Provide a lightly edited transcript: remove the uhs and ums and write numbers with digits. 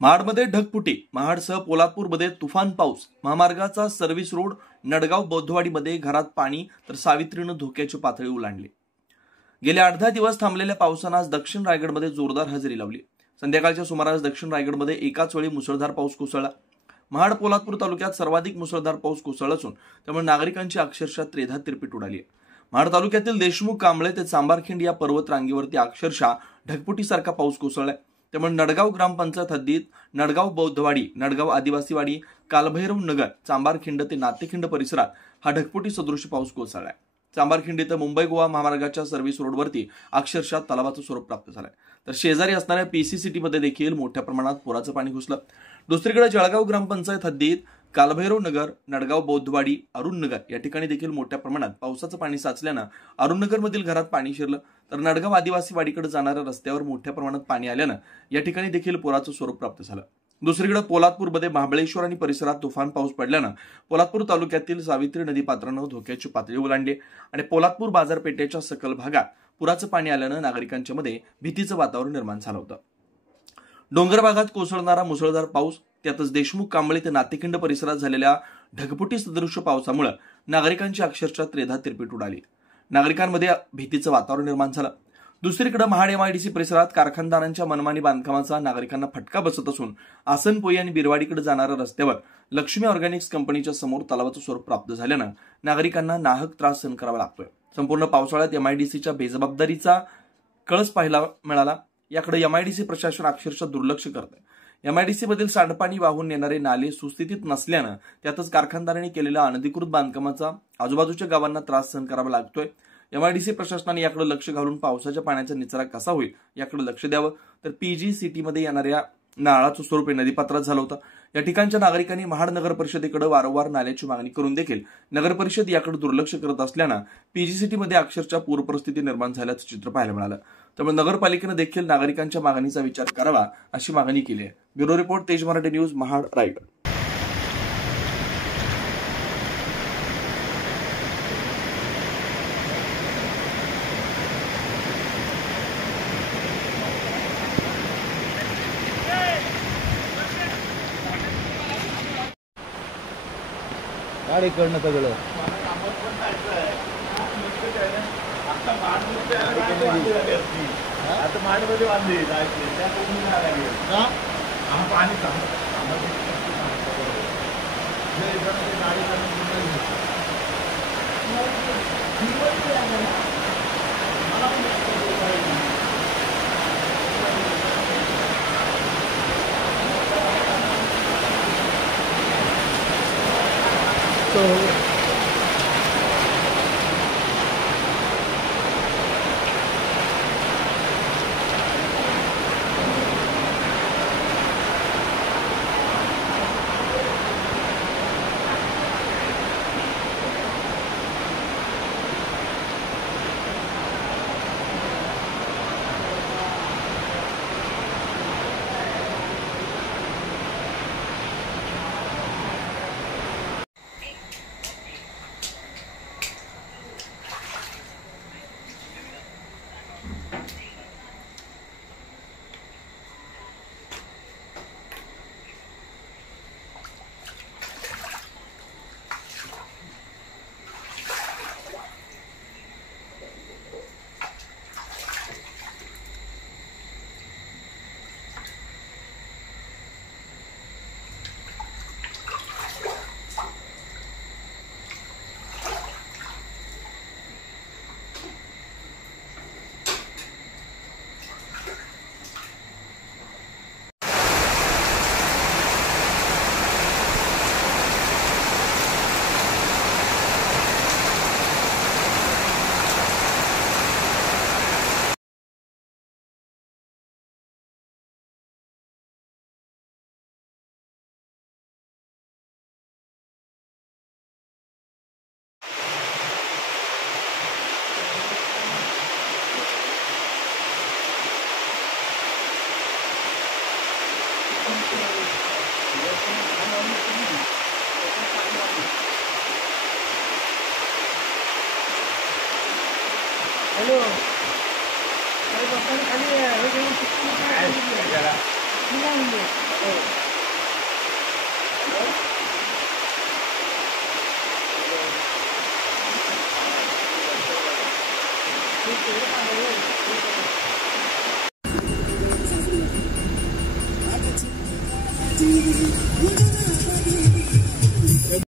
महाडमध्ये ढगफुटी, महाडसह पोलादपूरमध्ये तुफान पाऊस, महामार्गाचा सर्व्हिस रोड नडगाव बौद्धवाडीमध्ये घरात पाणी तर सावित्रीनं धोक्याची पातळी ओलांडली। गेल्या 8-10 दिवस थांबलेल्या पावसानं आज दक्षिण रायगडमध्ये जोरदार हजेरी लावली। संध्याकाळच्या सुमारास दक्षिण रायगडमध्ये एकाच वेळी मुसळधार पाऊस कोसळला। महाड पोलादपूर तालुक्यात सर्वाधिक मुसळधार पाऊस कोसळला असून त्यामुळे नागरिकांची अक्षरशः त्रेधा तिरपीट उडाली आहे। महाड तालुक्यातील देशमुख, कांबळे ते चांबारखिंड या पर्वत रांगेवरती अक्षरशः ढगफुटीसारखा पाऊस कोसळलाय। त्यामुळे नडगाव ग्रामपंचायत हद्दीत नडगाव बौद्धवाडी, नडगाव आदिवासीवाडी, कालभैरव नगर, चांबारखिंड ते नातेखिंड परिसरात हा ढगफुटी सदृश पाऊस कोसळलाय। चांबारखिंड इथं मुंबई गोवा महामार्गाच्या सर्व्हिस रोडवरती अक्षरशः तलावाचं स्वरूप प्राप्त झालंय। तर शेजारी असणाऱ्या पीसी सिटीमध्ये देखील मोठ्या प्रमाणात पुराचं पाणी घुसलं। दुसरीकडे जळगाव ग्रामपंचायत हद्दीत कालभैरव नगर, नडगाव बौद्धवाडी, अरुण नगर या ठिकाणी देखील मोठ्या प्रमाणात पावसाचं पाणी साचल्यानं अरुण नगर मधील घरात पाणी शिरलं। तर नडगाव आदिवासी वाडीकडे जाणाऱ्या रस्त्यावर मोठ्या प्रमाणात पाणी आल्यानं या ठिकाणी देखील पुराचं स्वरूप प्राप्त झालं। दुसरीकडे पोलादपूरमध्ये महाबळेश्वर आणि परिसरात तुफान पाऊस पडल्यानं पोलादपूर तालुक्यातील सावित्री नदी पात्रानं धोक्याची पातळी ओलांडली आणि पोलादपूर बाजारपेठेच्या सखल भागात पुराचं पाणी आल्यानं नागरिकांच्या मध्ये भीतीचं वातावरण निर्माण झालं होतं। डोंगर भागात कोसळणारा मुसळधार पाऊस, त्यातच देशमुख, कांबळे ते नातेखिंड परिसरात झालेल्या ढगफुटी सदृश पावसामुळे नागरिकांची अक्षरशः त्रेधा तिरपीट उडाली। नागरिकांमध्ये भीतीचं वातावरण निर्माण झालं। दुसरीकडे महाड एमआयडीसी परिसरात कारखानदारांच्या मनमानी बांधकामाचा नागरिकांना फटका बसत असून आसनपोई आणि बिरवाडीकडे जाणाऱ्या रस्त्यावर लक्ष्मी ऑर्गॅनिक्स कंपनीच्या समोर तलावाचं स्वरूप प्राप्त झाल्यानं नागरिकांना नाहक त्रास सहन करावा लागतोय। संपूर्ण पावसाळ्यात एमआयडीसीच्या बेजबाबदारीचा कळस पाहायला मिळाला। याकडे एमआयडीसी प्रशासन अक्षरशः दुर्लक्ष करतंय। एमआयडीसी मधील सांडपाणी वाहून नेणारे नाले सुस्थितीत नसल्यानं त्यातच कारखानदारांनी केलेल्या अनधिकृत बांधकामाचा आजूबाजूच्या गावांना त्रास सहन करावा लागतोय। एमआयडीसी प्रशासनाने याकडे लक्ष घालून पावसाच्या पाण्याचा निचरा कसा होईल याकडे लक्ष द्यावं। तर पीजी सिटीमध्ये येणाऱ्या नाळाचं स्वरूप नदीपात्रात झालं होतं। या ठिकाणाच्या नागरिकांनी महाड नगर परिषदेकडे वारंवार नाल्याची मागणी करून देखील नगर परिषद याकडे दुर्लक्ष करत असल्यानं पीजी सिटीमध्ये अक्षरशः पूर परिस्थिती निर्माण झाल्याचं चित्र पाहायला मिळालं। त्यामुळे नगरपालिकेनं देखील नागरिकांच्या मागणीचा विचार करावा अशी मागणी केली आहे। ब्युरो रिपोर्ट, तेज मराठी न्यूज, महाड, रायगड। गाडीकडनं सगळं आता माडमध्ये बांधली पाणी हॅलो खाली Thank you.